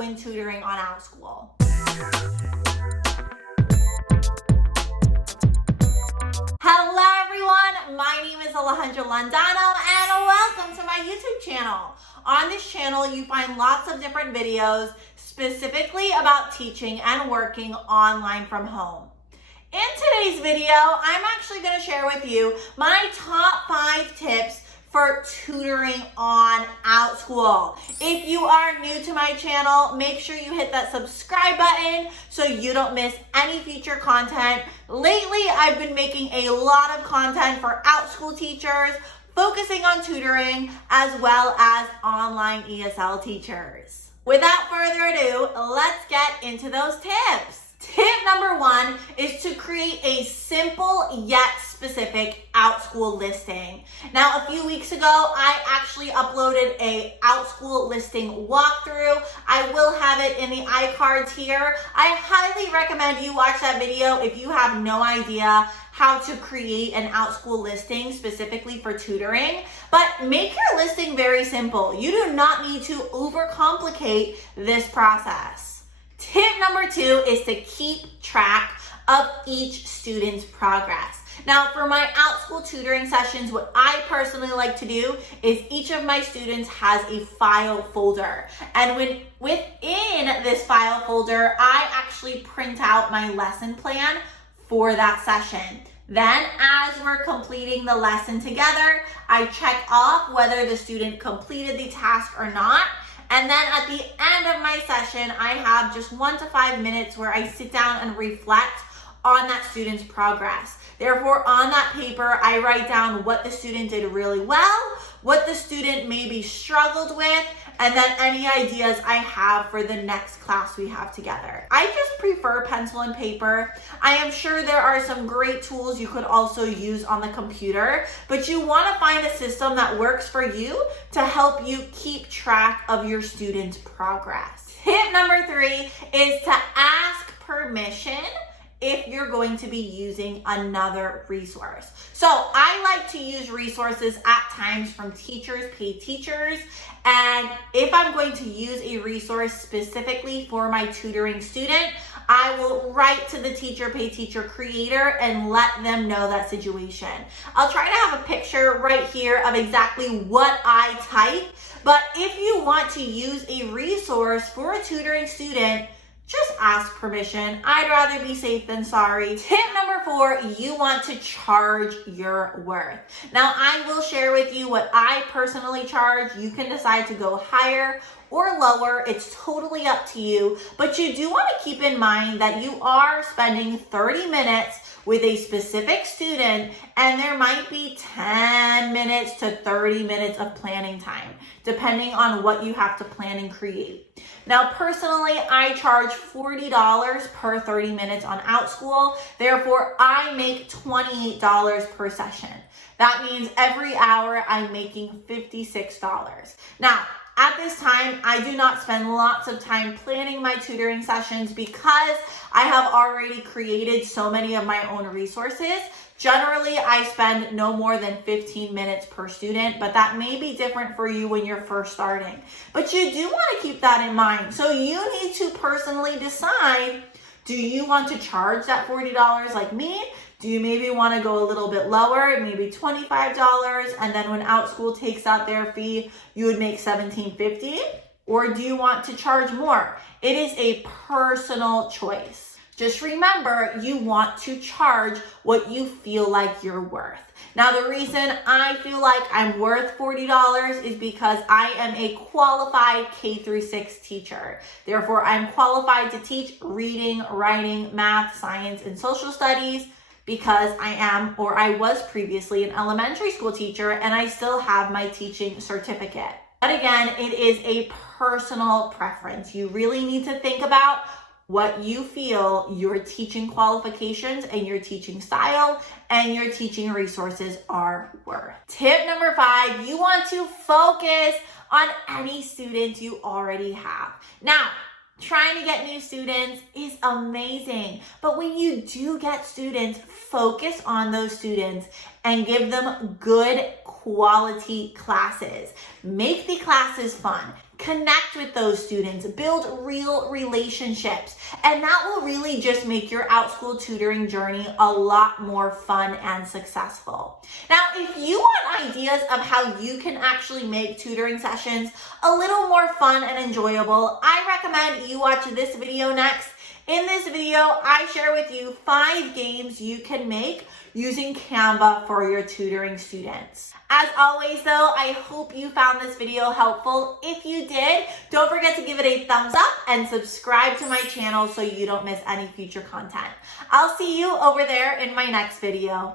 when tutoring on Outschool. Hello everyone, my name is Alejandra Landano and welcome to my YouTube channel. On this channel, you find lots of different videos specifically about teaching and working online from home. In today's video, I'm actually going to share with you my top 5 tips for tutoring on Outschool. If you are new to my channel, make sure you hit that subscribe button so you don't miss any future content. Lately, I've been making a lot of content for Outschool teachers, focusing on tutoring as well as online ESL teachers. Without further ado, let's get into those tips. Tip number 1 is to create a simple yet specific Outschool listing. Now, a few weeks ago, I actually uploaded a Outschool listing walkthrough. I will have it in the iCards here. I highly recommend you watch that video if you have no idea how to create an Outschool listing specifically for tutoring. But make your listing very simple. You do not need to overcomplicate this process. Tip number 2 is to keep track of each student's progress. Now, for my Outschool tutoring sessions, what I personally like to do is each of my students has a file folder. And within this file folder, I actually print out my lesson plan for that session. Then, as we're completing the lesson together, I check off whether the student completed the task or not. And then at the end of my session, I have just 1 to 5 minutes where I sit down and reflect on that student's progress. Therefore, on that paper, I write down what the student did really well, what the student maybe struggled with, and then any ideas I have for the next class we have together. I just prefer pencil and paper. I am sure there are some great tools you could also use on the computer, but you want to find a system that works for you to help you keep track of your students' progress. Tip number 3 is to ask permission if you're going to be using another resource. So I like to use resources at times from teachers pay teachers. And if I'm going to use a resource specifically for my tutoring student, I will write to the teacher pay teacher creator and let them know that situation. I'll try to have a picture right here of exactly what I type. But if you want to use a resource for a tutoring student, just ask permission. I'd rather be safe than sorry. Tip number 4, you want to charge your worth. Now, I will share with you what I personally charge. You can decide to go higher or lower. It's totally up to you. But you do want to keep in mind that you are spending 30 minutes with a specific student, and there might be 10 minutes to 30 minutes of planning time, depending on what you have to plan and create. Now, personally, I charge $40 per 30 minutes on Outschool. Therefore, I make $28 per session. That means every hour I'm making $56. Now, at this time, I do not spend lots of time planning my tutoring sessions because I have already created so many of my own resources. Generally, I spend no more than 15 minutes per student, but that may be different for you when you're first starting. But you do want to keep that in mind. So you need to personally decide, do you want to charge that $40 like me? Do you maybe want to go a little bit lower, maybe $25, and then when Outschool takes out their fee, you would make $17.50? Or do you want to charge more? It is a personal choice. Just remember, you want to charge what you feel like you're worth. Now, the reason I feel like I'm worth $40 is because I am a qualified K-6 teacher. Therefore, I'm qualified to teach reading, writing, math, science, and social studies, because I am, or I was previously, an elementary school teacher, and I still have my teaching certificate. But again, it is a personal preference. You really need to think about what you feel your teaching qualifications and your teaching style and your teaching resources are worth. Tip number 5, you want to focus on any students you already have. Now, trying to get new students is amazing, but when you do get students, focus on those students and give them good quality classes. Make the classes fun. Connect with those students, build real relationships, and that will really just make your Outschool tutoring journey a lot more fun and successful. Now, if you want ideas of how you can actually make tutoring sessions a little more fun and enjoyable, I recommend you watch this video next. In this video, I share with you 5 games you can make using Canva for your tutoring students. As always though, I hope you found this video helpful. If you did, don't forget to give it a thumbs up and subscribe to my channel so you don't miss any future content. I'll see you over there in my next video.